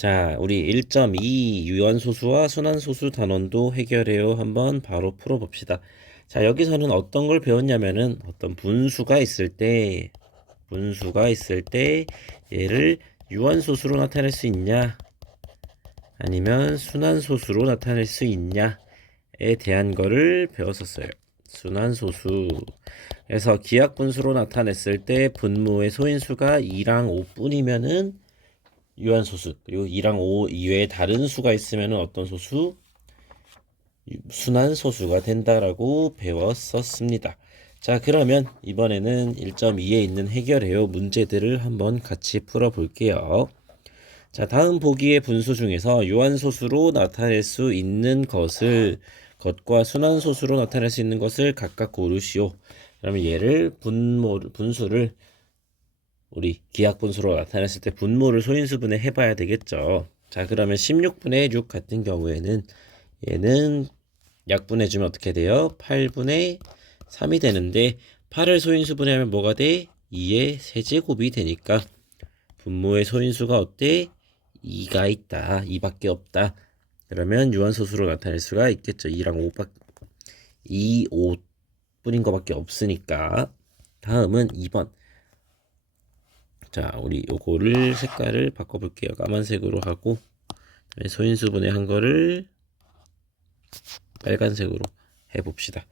자, 우리 1.2 유한소수와 순환소수 단원도 해결해요. 한번 바로 풀어봅시다. 자, 여기서는 어떤 걸 배웠냐면은 어떤 분수가 있을 때 얘를 유한소수로 나타낼 수 있냐 아니면 순환소수로 나타낼 수 있냐에 대한 거를 배웠었어요. 순환소수. 그래서 기하분수로 나타냈을 때 분모의 소인수가 2랑 5뿐이면은 유한소수, 그리고 2랑 5 이외에 다른 수가 있으면 어떤 소수? 순환소수가 된다라고 배웠었습니다. 자, 그러면 이번에는 1.2에 있는 해결해요 문제들을 한번 같이 풀어볼게요. 자, 다음 보기의 분수 중에서 유한소수로 나타낼 수 있는 것과 순환소수로 나타낼 수 있는 것을 각각 고르시오. 그러면 얘를 분수를 우리 기하분수로 나타냈을 때 분모를 소인수분해 해봐야 되겠죠. 자, 그러면 16분의 6 같은 경우에는 얘는 약분해주면 어떻게 돼요? 8분의 3이 되는데 8을 소인수분해하면 뭐가 돼? 2의 세제곱이 되니까 분모의 소인수가 어때? 2가 있다. 2밖에 없다. 그러면 유한소수로 나타낼 수가 있겠죠. 2, 5뿐인 거밖에 없으니까. 다음은 2번. 자, 우리 요거를 색깔을 바꿔볼게요. 까만색으로 하고 소인수분해 한 거를 빨간색으로 해봅시다.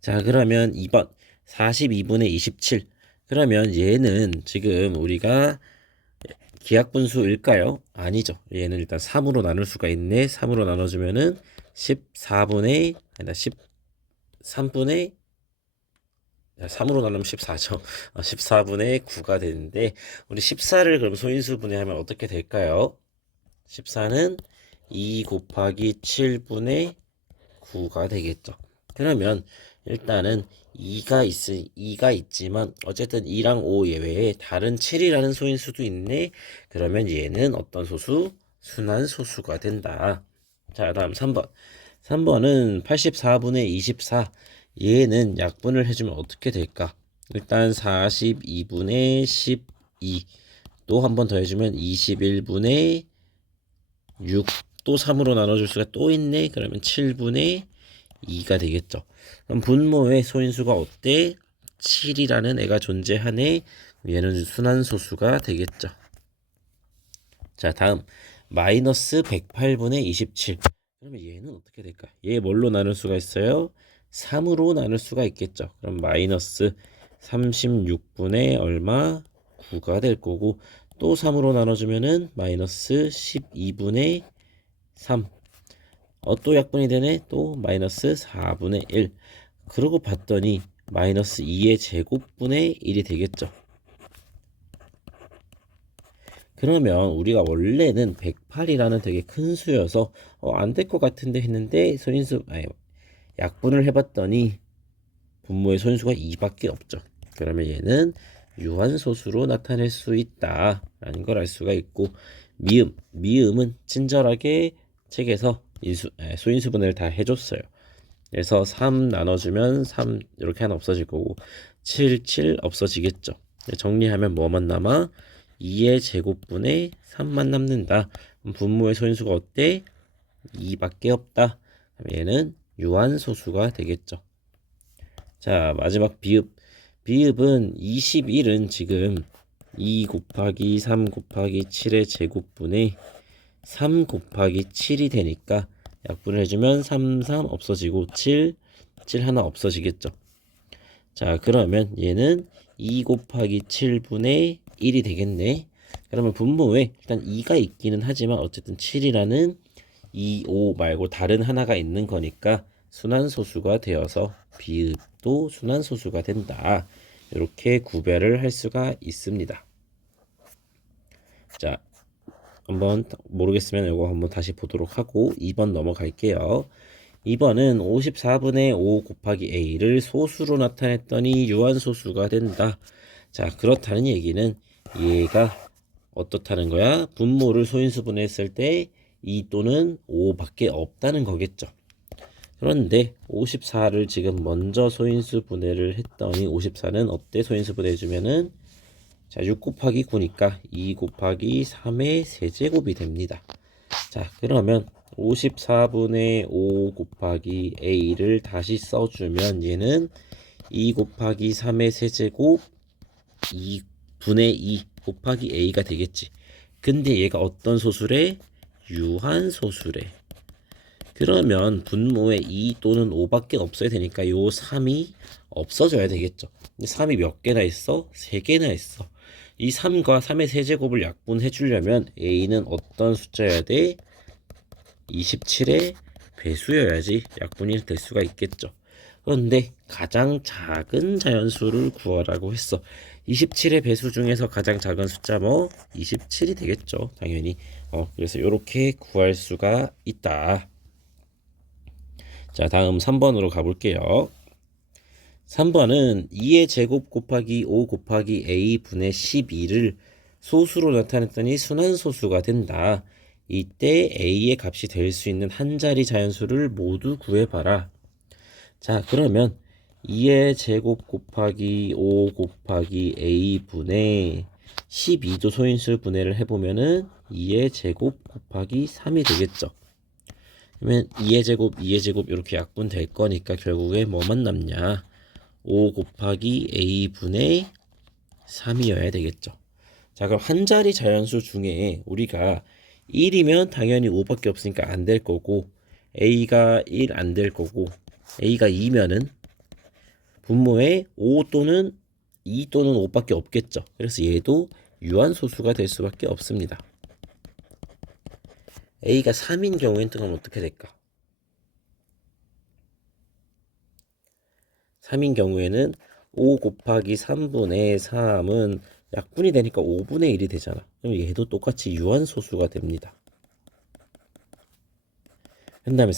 자, 그러면 2번 42분의 27. 그러면 얘는 지금 우리가 기하분수일까요? 아니죠. 얘는 일단 3으로 나눌 수가 있네. 3으로 나눠주면은 14분의 아니다 13분의 3으로 나누면 14죠. 14분의 9가 되는데 우리 14를 그럼 소인수분해하면 어떻게 될까요? 14는 2 곱하기 7분의 9가 되겠죠. 그러면 일단은 2가 있지만 어쨌든 2랑 5 예외에 다른 7이라는 소인수도 있네. 그러면 얘는 어떤 소수? 순환소수가 된다. 자, 다음 3번. 3번은 84분의 24. 얘는 약분을 해주면 어떻게 될까? 일단 42분의 12. 또 한 번 더 해주면 21분의 6. 또 3으로 나눠줄 수가 또 있네. 그러면 7분의 2가 되겠죠. 그럼 분모의 소인수가 어때? 7이라는 애가 존재하네. 얘는 순환소수가 되겠죠. 자, 다음 마이너스 108분의 27. 그러면 얘는 어떻게 될까? 얘 뭘로 나눌 수가 있어요? 3으로 나눌 수가 있겠죠. 그럼 마이너스 36분의 얼마? 9가 될 거고 또 3으로 나눠주면은 마이너스 12분의 3. 또 약분이 되네. 또 마이너스 4분의 1. 그러고 봤더니 마이너스 2의 제곱분의 1이 되겠죠. 그러면 우리가 원래는 108이라는 되게 큰 수여서 안 될 것 같은데 했는데 약분을 해봤더니 분모의 소인수가 2밖에 없죠. 그러면 얘는 유한소수로 나타낼 수 있다라는 걸 알 수가 있고 미음은 친절하게 책에서 소인수분해를 다 해줬어요. 그래서 3 나눠주면 3 이렇게 하나 없어질 거고 7 없어지겠죠. 정리하면 뭐만 남아? 2의 제곱분의 3만 남는다. 분모의 소인수가 어때? 2밖에 없다. 얘는 유한소수가 되겠죠. 자, 마지막 비읍. 비읍은 21은 지금 2 곱하기 3 곱하기 7의 제곱분의 3 곱하기 7이 되니까 약분을 해주면 3 없어지고 7 하나 없어지겠죠. 자, 그러면 얘는 2 곱하기 7분의 1이 되겠네. 그러면 분모에 일단 2가 있기는 하지만 어쨌든 7이라는 2, 5 말고 다른 하나가 있는 거니까 순환소수가 되어서 비읍도 순환소수가 된다. 이렇게 구별을 할 수가 있습니다. 자, 한번 모르겠으면 이거 한번 다시 보도록 하고 2번 넘어갈게요. 2번은 54분의 5 곱하기 a를 소수로 나타냈더니 유한소수가 된다. 자, 그렇다는 얘기는 얘가 어떻다는 거야? 분모를 소인수분해했을 때 2 또는 5밖에 없다는 거겠죠. 그런데 54를 지금 먼저 소인수분해를 했더니 54는 어때? 소인수분해 해주면은 자, 6 곱하기 9니까 2 곱하기 3의 세제곱이 됩니다. 자, 그러면 54분의 5 곱하기 a를 다시 써주면 얘는 2 곱하기 3의 세제곱 2분의 2 곱하기 a가 되겠지. 근데 얘가 어떤 소수래? 유한소수래. 그러면 분모에 2 또는 5밖에 없어야 되니까 요 3이 없어져야 되겠죠. 근데 3이 몇 개나 있어? 3개나 있어. 이 3과 3의 세제곱을 약분해 주려면 a는 어떤 숫자여야 돼? 27의 배수여야지 약분이 될 수가 있겠죠. 그런데 가장 작은 자연수를 구하라고 했어. 27의 배수 중에서 가장 작은 숫자 뭐 27이 되겠죠. 당연히. 그래서 이렇게 구할 수가 있다. 자, 다음 3번으로 가볼게요. 3번은 2의 제곱 곱하기 5 곱하기 a 분의 12를 소수로 나타냈더니 순환소수가 된다. 이때 a의 값이 될 수 있는 한 자리 자연수를 모두 구해봐라. 자, 그러면 2의 제곱 곱하기 5 곱하기 a 분의 12도 소인수 분해를 해보면은 2의 제곱 곱하기 3이 되겠죠. 그러면 2의 제곱, 2의 제곱 이렇게 약분 될 거니까 결국에 뭐만 남냐? 5 곱하기 a 분의 3이어야 되겠죠. 자, 그럼 한 자리 자연수 중에 우리가 1이면 당연히 5밖에 없으니까 안 될 거고, a가 1 안 될 거고, a가 2면은 분모에 5 또는 2 또는 5밖에 없겠죠. 그래서 얘도 유한소수가 될 수밖에 없습니다. a가 3인 경우에는 그럼 어떻게 될까? 3인 경우에는 5 곱하기 3분의 3은 약분이 되니까 5분의 1이 되잖아. 그럼 얘도 똑같이 유한소수가 됩니다. 그 다음에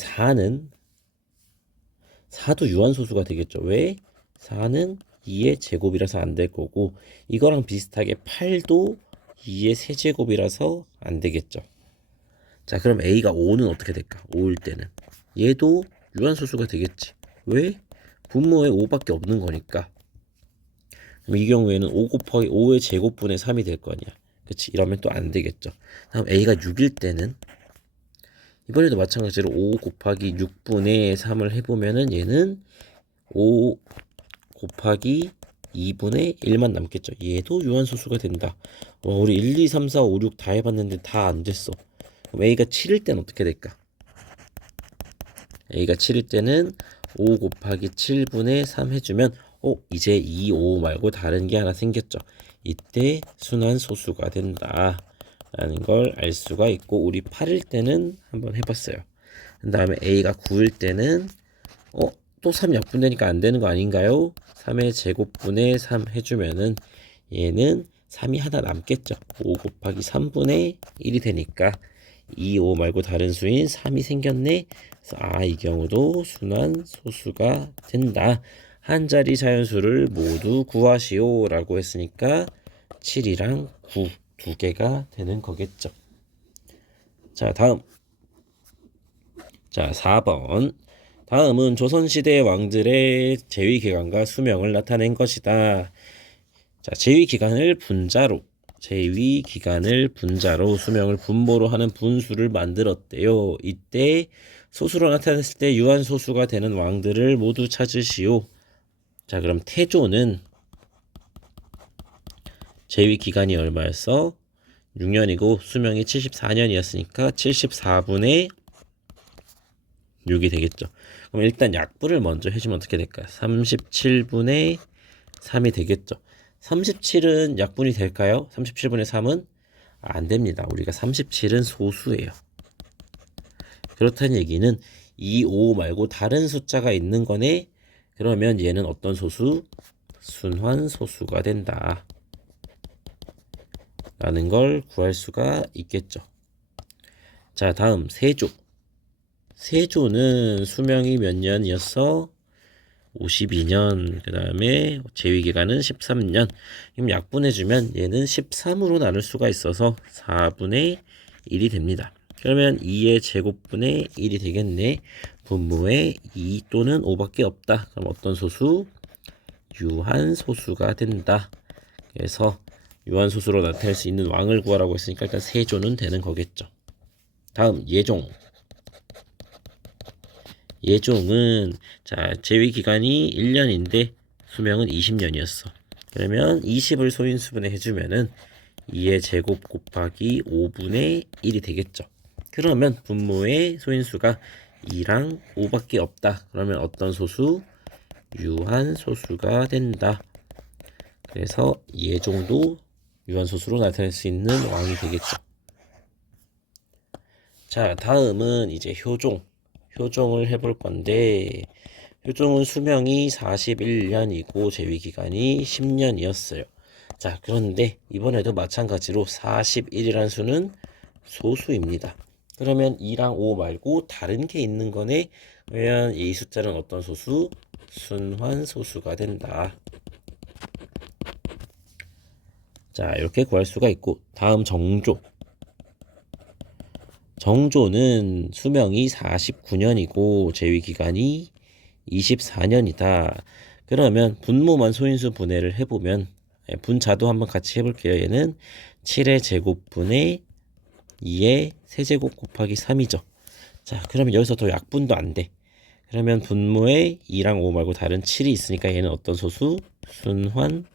4도 유한소수가 되겠죠. 왜? 4는 2의 제곱이라서 안 될 거고, 이거랑 비슷하게 8도 2의 세제곱이라서 안 되겠죠. 자, 그럼 a가 5는 어떻게 될까? 5일 때는 얘도 유한소수가 되겠지. 왜? 분모에 5밖에 없는 거니까. 그럼 이 경우에는 5 곱하기 5의 제곱분의 3이 될 거 아니야. 그치? 이러면 또 안 되겠죠. 다음 a가 6일 때는 이번에도 마찬가지로 5 곱하기 6분의 3을 해보면은 얘는 5 곱하기 2분의 1만 남겠죠. 얘도 유한소수가 된다. 우리 1, 2, 3, 4, 5, 6 다 해봤는데 다 안 됐어. 그럼 a가 7일 때는 어떻게 될까? a가 7일 때는 5 곱하기 7분의 3 해주면 이제 2, 5 말고 다른 게 하나 생겼죠. 이때 순환소수가 된다 라는 걸 알 수가 있고, 우리 8일 때는 한번 해봤어요. 그 다음에 a가 9일 때는 또 3 약분되니까 안 되는 거 아닌가요? 3의 제곱분의 3 해주면은 얘는 3이 하나 남겠죠. 5 곱하기 3분의 1이 되니까 2, 5 말고 다른 수인 3이 생겼네. 그래서 이 경우도 순환소수가 된다. 한 자리 자연수를 모두 구하시오 라고 했으니까 7이랑 9 두 개가 되는 거겠죠. 자, 다음. 자, 4번. 다음은 조선시대 왕들의 재위기간과 수명을 나타낸 것이다. 자, 재위기간을 분자로 수명을 분모로 하는 분수를 만들었대요. 이때 소수로 나타냈을 때 유한소수가 되는 왕들을 모두 찾으시오. 자, 그럼 태조는 재위기간이 얼마였어? 6년이고 수명이 74년이었으니까 74분의 6이 되겠죠. 그럼 일단 약분을 먼저 해주면 어떻게 될까요? 37분의 3이 되겠죠. 37은 약분이 될까요? 37분의 3은 안 됩니다. 우리가 37은 소수예요. 그렇다는 얘기는 2, 5 말고 다른 숫자가 있는 거네. 그러면 얘는 어떤 소수? 순환소수가 된다 라는 걸 구할 수가 있겠죠. 자, 다음 세조. 세조는 수명이 몇 년이었어? 52년. 그 다음에 재위기간은 13년. 그럼 약분해주면 얘는 13으로 나눌 수가 있어서 4분의 1이 됩니다. 그러면 2의 제곱분의 1이 되겠네. 분모에 2 또는 5밖에 없다. 그럼 어떤 소수? 유한소수가 된다. 그래서 유한소수로 나타낼 수 있는 왕을 구하라고 했으니까 일단 세조는 되는 거겠죠. 다음 예종. 예종은 자 제위 기간이 1년인데 수명은 20년이었어. 그러면 20을 소인수분해 해주면은 2의 제곱 곱하기 5분의 1이 되겠죠. 그러면 분모의 소인수가 2랑 5밖에 없다. 그러면 어떤 소수? 유한소수가 된다. 그래서 예종도 유한소수로 나타낼 수 있는 왕이 되겠죠. 자, 다음은 이제 효종. 효종을 해볼 건데 효종은 수명이 41년이고 제위기간이 10년이었어요. 자, 그런데 이번에도 마찬가지로 41이라는 수는 소수입니다. 그러면 2랑 5 말고 다른 게 있는 거네. 그러면 이 숫자는 어떤 소수? 순환소수가 된다. 자, 이렇게 구할 수가 있고 다음 정조. 정조는 수명이 49년이고 제위기간이 24년이다. 그러면 분모만 소인수 분해를 해보면 분자도 한번 같이 해볼게요. 얘는 7의 제곱분의 2의 세제곱 곱하기 3이죠. 자, 그러면 여기서 더 약분도 안 돼. 그러면 분모에 2랑 5 말고 다른 7이 있으니까 얘는 어떤 소수? 순환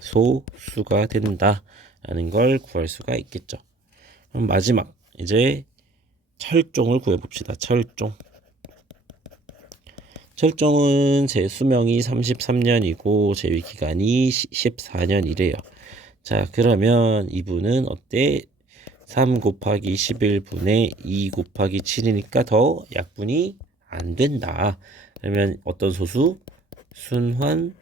소수가 된다라는 걸 구할 수가 있겠죠. 그럼 마지막 이제 철종을 구해봅시다. 철종. 철종은 제 수명이 33년이고 제위 기간이 14년이래요. 자, 그러면 이분은 어때? 3 곱하기 11분의 2 곱하기 7이니까 더 약분이 안 된다. 그러면 어떤 소수? 순환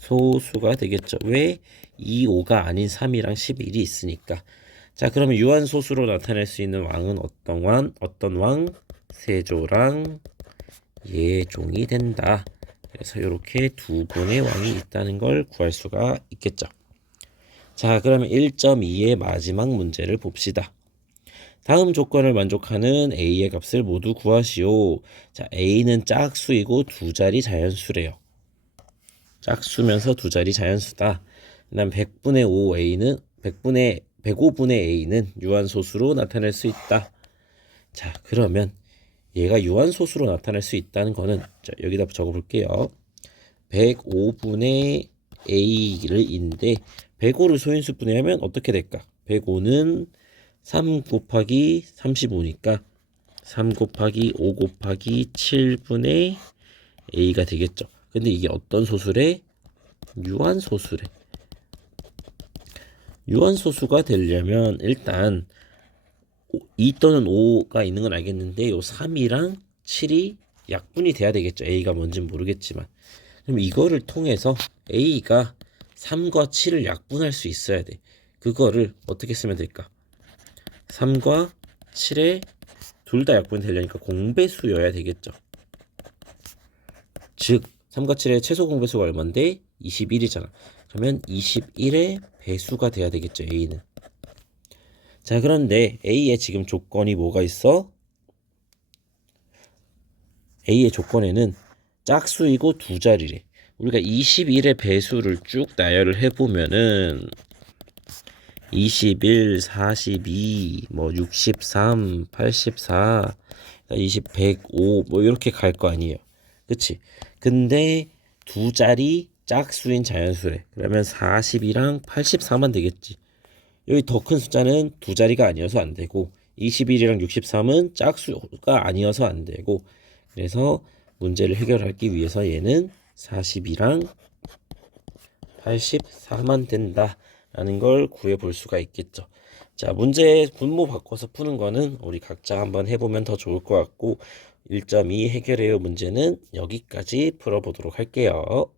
소수가 되겠죠. 왜? 2, 5가 아닌 3이랑 11이 있으니까. 자, 그러면 유한소수로 나타낼 수 있는 왕은 어떤 왕? 어떤 왕? 세조랑 예종이 된다. 그래서 이렇게 두 분의 왕이 있다는 걸 구할 수가 있겠죠. 자, 그러면 1.2의 마지막 문제를 봅시다. 다음 조건을 만족하는 a의 값을 모두 구하시오. 자, a는 짝수이고 두 자리 자연수래요. 짝수면서 두 자리 자연수다. 그다음 100분의 5 a는 105분의 a는 유한소수로 나타낼 수 있다. 자, 그러면 얘가 유한소수로 나타낼 수 있다는 거는 자, 여기다 적어볼게요. 105분의 a를 인데 105를 소인수 분해하면 어떻게 될까? 105는 3 곱하기 35니까 3 곱하기 5 곱하기 7분의 a가 되겠죠. 근데 이게 어떤 소수래? 유한소수래. 유한소수가 되려면 일단 2 또는 5가 있는 건 알겠는데 요 3이랑 7이 약분이 돼야 되겠죠. a가 뭔지는 모르겠지만. 그럼 이거를 통해서 a가 3과 7을 약분할 수 있어야 돼. 그거를 어떻게 쓰면 될까? 3과 7에 둘 다 약분이 되려니까 공배수여야 되겠죠. 즉 3과 7의 최소 공배수가 얼마인데? 21이잖아. 그러면 21의 배수가 돼야 되겠죠. a는. 자, 그런데 a의 지금 조건이 뭐가 있어? a의 조건에는 짝수이고 두 자리래. 우리가 21의 배수를 쭉 나열을 해보면은 21, 42, 뭐 63, 84, 20, 105, 뭐 이렇게 갈 거 아니에요. 그치? 근데 두 자리 짝수인 자연수래. 그러면 40이랑 84만 되겠지. 여기 더 큰 숫자는 두 자리가 아니어서 안 되고 21이랑 63은 짝수가 아니어서 안 되고 그래서 문제를 해결하기 위해서 얘는 42랑 84만 된다라는 걸 구해볼 수가 있겠죠. 자, 문제 분모 바꿔서 푸는 거는 우리 각자 한번 해보면 더 좋을 것 같고 1.2 해결해요 문제는 여기까지 풀어보도록 할게요.